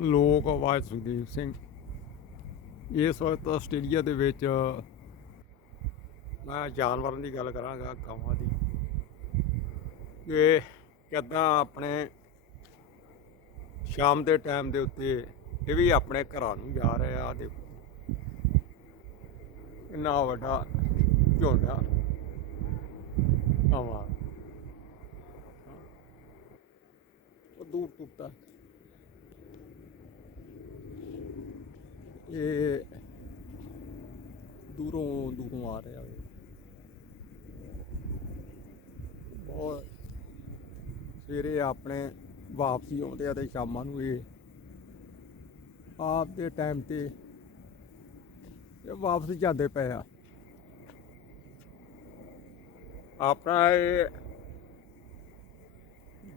ਲੋਕ ਆਵਾਜ਼ ਸੁਖਦੀਪ ਸਿੰਘ। ਇਸ ਵਕਤ ਆਸਟ੍ਰੇਲੀਆ ਦੇ ਵਿੱਚ, ਮੈਂ ਜਾਨਵਰਾਂ ਦੀ ਗੱਲ ਕਰਾਂਗਾ, ਗਾਵਾਂ ਦੀ। ਕਿ ਕਿੱਦਾਂ ਆਪਣੇ ਸ਼ਾਮ ਦੇ ਟਾਈਮ ਦੇ ਉੱਤੇ ਇਹ ਵੀ ਆਪਣੇ ਘਰਾਂ ਨੂੰ ਜਾ ਰਹੇ ਆ ਦੇਖੋ ਇੰਨਾ ਵੱਡਾ ਝੋਂਡਾ ਆਵਾ ਦੂਰ ਦੂਰ ਇਹ ਦੂਰੋਂ ਦੂਰੋਂ ਆ ਰਿਹਾ ਹੈ ਬਹੁਤ ਸਵੇਰੇ ਆਪਣੇ ਵਾਪਸੀ ਆਉਂਦੇ ਆ ਤੇ ਸ਼ਾਮਾਂ ਨੂੰ ਇਹ ਆਪ ਦੇ ਟਾਈਮ ਤੇ ਇਹ ਵਾਪਸ ਜਾਂਦੇ ਪਏ ਆ। ਆਪਣਾ ਇਹ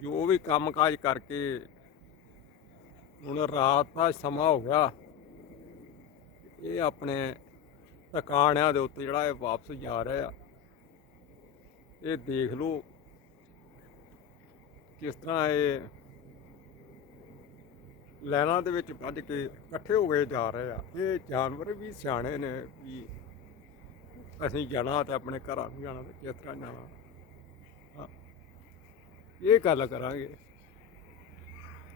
ਜੋ ਵੀ ਕੰਮਕਾਜ ਕਰਕੇ ਹੁਣ ਰਾਤ ਦਾ ਸਮਾਂ ਹੋ ਗਿਆ। ਇਹ ਆਪਣੇ ਟਿਕਾਣਿਆਂ ਦੇ ਉੱਤੇ ਜਿਹੜਾ ਇਹ ਵਾਪਸ ਜਾ ਰਿਹਾ ਇਹ ਦੇਖ ਲਓ ਕਿਸ ਤਰ੍ਹਾਂ ਇਹ ਲੈਣਾ ਦੇ ਵਿੱਚ ਵੱਜ ਕੇ ਇਕੱਠੇ ਹੋ ਕੇ ਜਾ ਰਹੇ ਆ। ਇਹ ਜਾਨਵਰ ਵੀ ਸਿਆਣੇ ਨੇ ਵੀ ਅਸੀਂ ਜਾਣਾ ਤੇ ਆਪਣੇ ਘਰਾਂ ਨੂੰ ਜਾਣਾ ਤੇ ਕਿਸ ਤਰ੍ਹਾਂ ਜਾਣਾ। ਇਹ ਗੱਲ ਕਰਾਂਗੇ।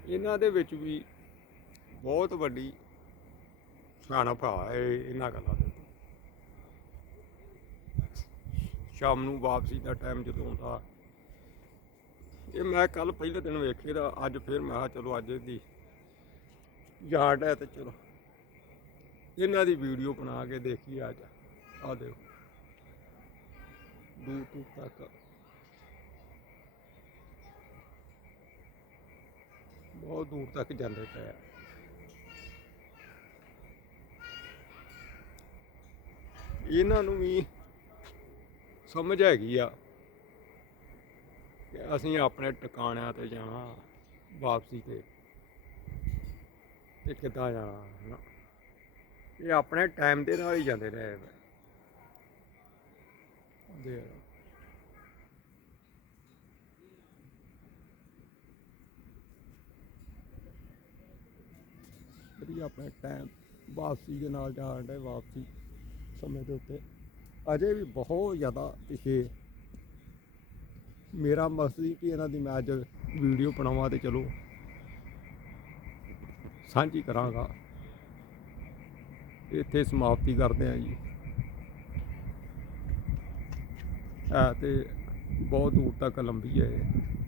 ਇਹਨਾਂ ਦੇ ਵਿੱਚ ਵੀ ਬਹੁਤ ਵੱਡੀ ਸਿਆਣਪ ਭਰਾ, ਇਹ ਇਹਨਾਂ ਗੱਲਾਂ ਦੇ ਸ਼ਾਮ ਨੂੰ ਵਾਪਸੀ ਦਾ ਟਾਈਮ ਜਦੋਂ ਆਉਂਦਾ, ਇਹ ਮੈਂ ਕੱਲ ਪਹਿਲੇ ਦਿਨ ਵੇਖੇ ਦਾ, ਅੱਜ ਫਿਰ ਮੈਂ ਕਿਹਾ ਚਲੋ ਅੱਜ ਦੀ ਯਾਦ ਹੈ ਤੇ ਚਲੋ। ਇਹਨਾਂ ਦੀ ਵੀਡੀਓ ਬਣਾ ਕੇ ਦੇਖੀ ਅੱਜ। ਆ ਦੇਖੋ। ਦੂਰ ਦੂਰ ਤੱਕ। ਬਹੁਤ ਦੂਰ ਤੱਕ ਜਾਂਦੇ ਪਏ ਆ। ਇਹਨਾਂ ਨੂੰ ਵੀ ਸਮਝ ਹੈਗੀ ਆ ਕਿ ਅਸੀਂ ਆਪਣੇ ਟਿਕਾਣਿਆਂ ਤੇ ਜਾਣਾ, ਵਾਪਸੀ ਤੇ। ਤੇ ਕਿੱਦਾਂ ਜਾਣਾ, ਹਨਾ। ਇਹ ਆਪਣੇ ਟਾਈਮ ਦੇ ਨਾਲ ਹੀ ਜਾਂਦੇ ਰਹੇ ਦੇ ਵਧੀਆ ਆਪਣੇ ਟਾਈਮ ਵਾਪਸੀ ਦੇ ਨਾਲ ਜਾਣ ਦੇ ਵਾਪਸੀ। ਸਮੇਂ ਦੇ ਉੱਤੇ ਅਜੇ ਵੀ ਬਹੁਤ ਜ਼ਿਆਦਾ ਪਿੱਛੇ ਮੇਰਾ ਮਕਸਦ ਸੀ ਕਿ ਇਹਨਾਂ ਦੀ ਮੈਂ ਅੱਜ ਵੀਡੀਓ ਬਣਾਵਾਂ ਤੇ ਚਲੋ ਸਾਂਝੀ ਕਰਾਂਗਾ ਇੱਥੇ ਸਮਾਪਤੀ ਕਰਦੇ ਹਾਂ ਜੀ ਹੈ ਤੇ ਬਹੁਤ ਦੂਰ ਤੱਕ ਲੰਬੀ ਹੈ ਇਹ।